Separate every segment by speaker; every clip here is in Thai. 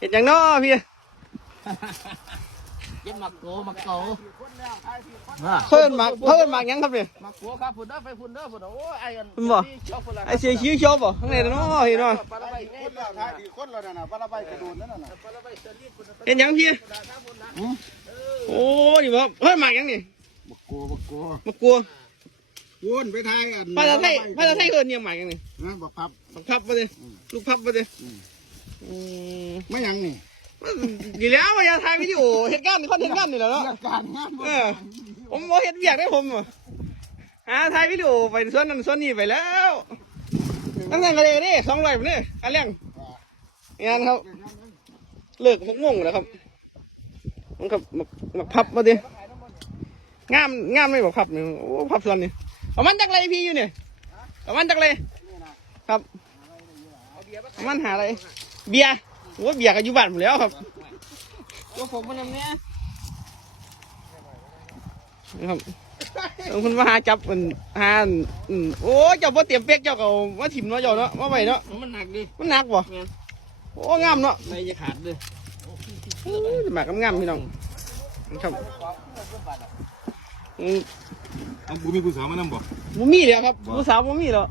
Speaker 1: เห็นอย่างน้อพี่
Speaker 2: เย็บหมักโกหมักโก
Speaker 1: เพิ่นหมากเพิ่นหมากหยังครับเนี่ย
Speaker 2: หมักโกครับฝุ่นเด้อไปฝุ่นเด้อฝุ่นเด้อโอ้ยไอ้กัน
Speaker 1: ฝุ่นบ่
Speaker 2: ชอบฝุ่นละ
Speaker 1: ไอเสียคิ้วเขียวบ่ข้างในน่ะเนาะเห็นเนาะ
Speaker 2: ปลาละใบไง
Speaker 3: คนแล้วท้ายที่คนแล้วน่ะปลาใบกระโดดนั่นน่ะ
Speaker 2: ปลาละใบเสลีฝุ่น
Speaker 1: เห็นหยังพี่โอ้นี่บ่เพิ่นหมากหยังนี่
Speaker 3: บักโกบักโก
Speaker 1: มากลัว
Speaker 3: วนไปทายอัน
Speaker 1: ภาษาไทยภาษาไทยเอิ้นหยังหมากหยังนี่
Speaker 3: นะบักพับ
Speaker 1: บักพับบ่เด้ลูกพับบ่เด้อืม
Speaker 3: ไม่ยังนี่
Speaker 1: ดีแล้วว่าอย่าถ่ายวิดีโอเหตุการณ์คอนเทนต์งานนี่แหละเนาะ
Speaker 3: เรื่องการงาน
Speaker 1: เออผมบ่เฮ็ดเวียกได้ผมอะหาถ่ายวิดีโอไปส่วนนั้นส่วนนี้ไปแล้วนั่นนั่นก็เลยนี่สองร้อยผมนี่อันเลี้ยงงานเขาเลิกผมงงแล้วครับมันกับมักมักพับมาดิงามงามไม่บอกพับนี่โอ้พับส่วนนี่เอามันจากไรพี่อยู่เนี่ยเอามันจากไรครับเอามันหาอะไร เบียร์โอ้เบียร์ก็อยู่บ้านผมแล้วครับ
Speaker 2: ตัวผมมันเนี่ย
Speaker 1: นะครับเอาคุณมาหาจับมันหาอืมโอ้ยเจ้าบ่เตรียมเป๊กเจ้าก็เอามาถิ่มเนาะเจ้าเนาะมาไว้เนาะ
Speaker 2: มันหนักดิ
Speaker 1: มันหนักบ่โอ้งามเนาะ
Speaker 2: ไม่จะขาดเลย
Speaker 1: โอ้ยหมากงามๆพี่น้องครับอืม
Speaker 4: เอาบุมีผู้สาวมานำบ่
Speaker 1: บ่มีแล้วครับผู้สาวบ่มีแล้ว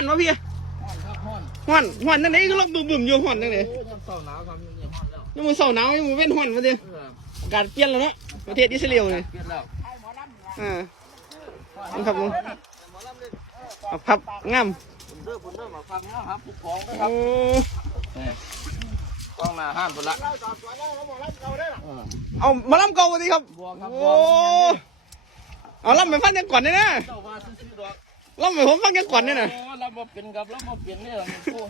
Speaker 1: อืมฮ้อนวะพี่
Speaker 2: ห้อนครับห้อน
Speaker 1: ฮ้อนฮ้อนนั่นไหนก็ลอกบึมๆอยู่ฮ้อนนั่นไหน
Speaker 2: โอ้ยยังเศร้าหนาวครับยังห้อนแล้ว
Speaker 1: ยังมือเสาหนาวยังมือเว้นฮ้อนมาดิ
Speaker 2: เออ
Speaker 1: อากาศเปลี่ยนแล้วเนาะประเทศอิสราเอลนี่
Speaker 2: เปลี่ยนแล้ว
Speaker 1: อ่านี่ครับผมเอาพับงาม
Speaker 2: ฝุ่นเด้อฝุ่นเด้อมาฟังนะครับผู้กองนะค
Speaker 1: โอ้
Speaker 2: รับกองหน้าห้านฝุ่นละ
Speaker 1: เอามาล่ำเก่าดีครับ
Speaker 2: บัวครับ
Speaker 1: โอ้ เอาล่ำไปฟังยังก่อนเนี่ยนะ ล่ำไปผมฟังยังก่อนเนี่ยนะ
Speaker 2: โอ้เราบ่เป็นกับเราบ่เป็นเนี่ยโอ้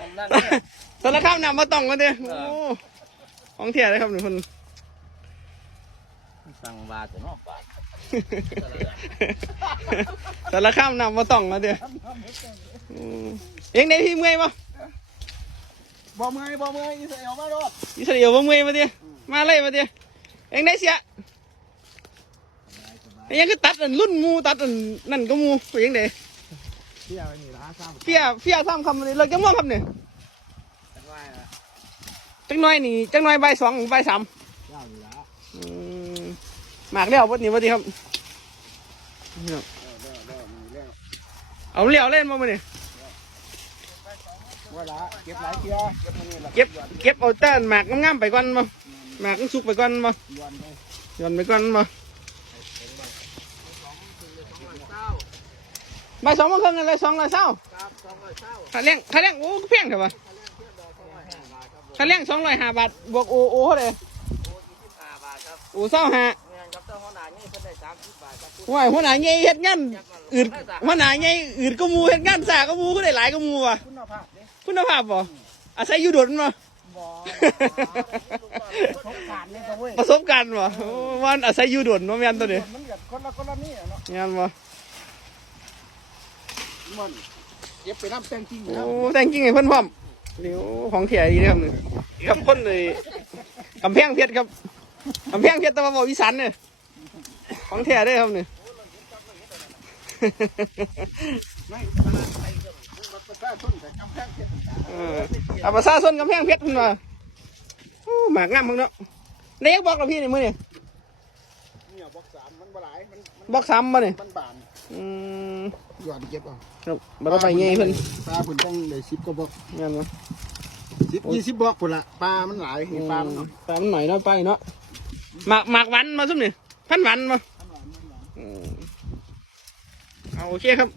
Speaker 2: อันนั้นเนี่ย
Speaker 1: สารคามนำมาต้องกันเด้โอ้ของเทียเลยครับหนึ่งคน
Speaker 2: สั่งบาทเนาะบาท
Speaker 1: สารคามนำมาต้องกันเด้อืมเองได้พี่เมื่อยปะ
Speaker 3: บ่เมื่อยบ่เมื่อยอิสราเอลมาโดด
Speaker 1: อิสราเอลบ่เมื่อยมาเด้มาเลยมาเด้เองได้เสีย เองคือตัดอันรุ่นหมูตัดอันนั่นก็หมูไปยังไง
Speaker 3: เที่ยวนี่ละทราบ
Speaker 1: เฟียเฟียทำคำนี้เราจะม่วงครับเนี่ยจังน้อยนี่จังน้อยใบายสองใบายสาม
Speaker 3: เที่ยวนี่ละ
Speaker 1: อืมหมากเลี้ยววัดนี้วัดนี้ครับนี่ครับ
Speaker 3: แล้วแล้วมีแล้ว
Speaker 1: เอาเลี้ยวเล่นมาเมื่อนี่
Speaker 3: ว่าละเก็บหลายเที่ยวเก็บมื้อนี้ละ
Speaker 1: เก็บเก็บเอาแต่หมากงามๆไปก่อนมาหมากสุกไปก่อนมา
Speaker 3: ย้อนไป
Speaker 1: ย้อนไปก่อนมา ใบายสองมาครึ่งอะไรสองร้อยเศร้า
Speaker 2: ครับสองร้อยเศร้า
Speaker 1: ค่าเลี้ยงค่าเลี้ยงโอ้เพียงเถอะวะค่าเลี้ยงสองร้อยห้าบาทบวกโอโอเท่าไหร่
Speaker 2: โอ้ยี่สิบห้าบาทครับ
Speaker 1: โอเศร้าห้า
Speaker 2: เงินครับเจ้าหัวหน้านี่เพิ่นได้สามสิบบาทครับ
Speaker 1: ห่วยหัวหน้าใหญ่เฮ็ดงานอืดหัวหน้าใหญ่อืดก็มูเฮ็ดงานสาก็มูก็ได้หลายก็มูว่ะ
Speaker 3: คุณภาพเด้
Speaker 1: คุณภาพบ่อาศัยอยู่โดดมา
Speaker 3: บ่สงการนี่ก็เว้ย
Speaker 1: ประสบการณ์บ่โอ้วันอาศัยอยู่โดดบ่แม่นตัวนี้
Speaker 3: มันก็คนละคนละนี่อะเนาะ
Speaker 1: แม่นบ่
Speaker 3: มันเก็บไปน้ำแต่งจริง
Speaker 1: โอ้
Speaker 3: นะ
Speaker 1: แต่งจริงให้เพิ่นพร้อมนี่โอ้ของเที่ยดีนะครับนี่กับคนเลยกำแพงเพชรครับกำแพงเพชรแต่ว่าบ่อีสานเนี่ยของแท้เด้อครับนี่
Speaker 3: ไม่ขนาดไปรถประชาชนแต่กำแพงเพชรต่าง
Speaker 1: เออเอาประชาชนกำแพงเพชรเพิ่นว่าโอ้หมากงามพุ่นเนาะได้ยักบอกกับพี่นี่มื้อนี่
Speaker 3: ๆ เนี่ยบอกสามมันบ่หลายมันมัน
Speaker 1: บอกซ้ำบ่นี่
Speaker 3: มันบาน
Speaker 1: อืม
Speaker 3: ย้อนเก็บเอา
Speaker 1: ครับบ่ต้องไปไงเพิ่น
Speaker 3: ปลาเพิ่นต้องได้สิบกว่าบอก
Speaker 1: แม่นบ่
Speaker 3: สิบยี่สิบบอกพุ่นละปลามันหลายนี่ปลามันเนาะ
Speaker 1: ปลามันหน่อยเนาะไปเนาะหมากหมากหวันมาซุ่มนี่พันหวันมาอืมเอาโอเคครับ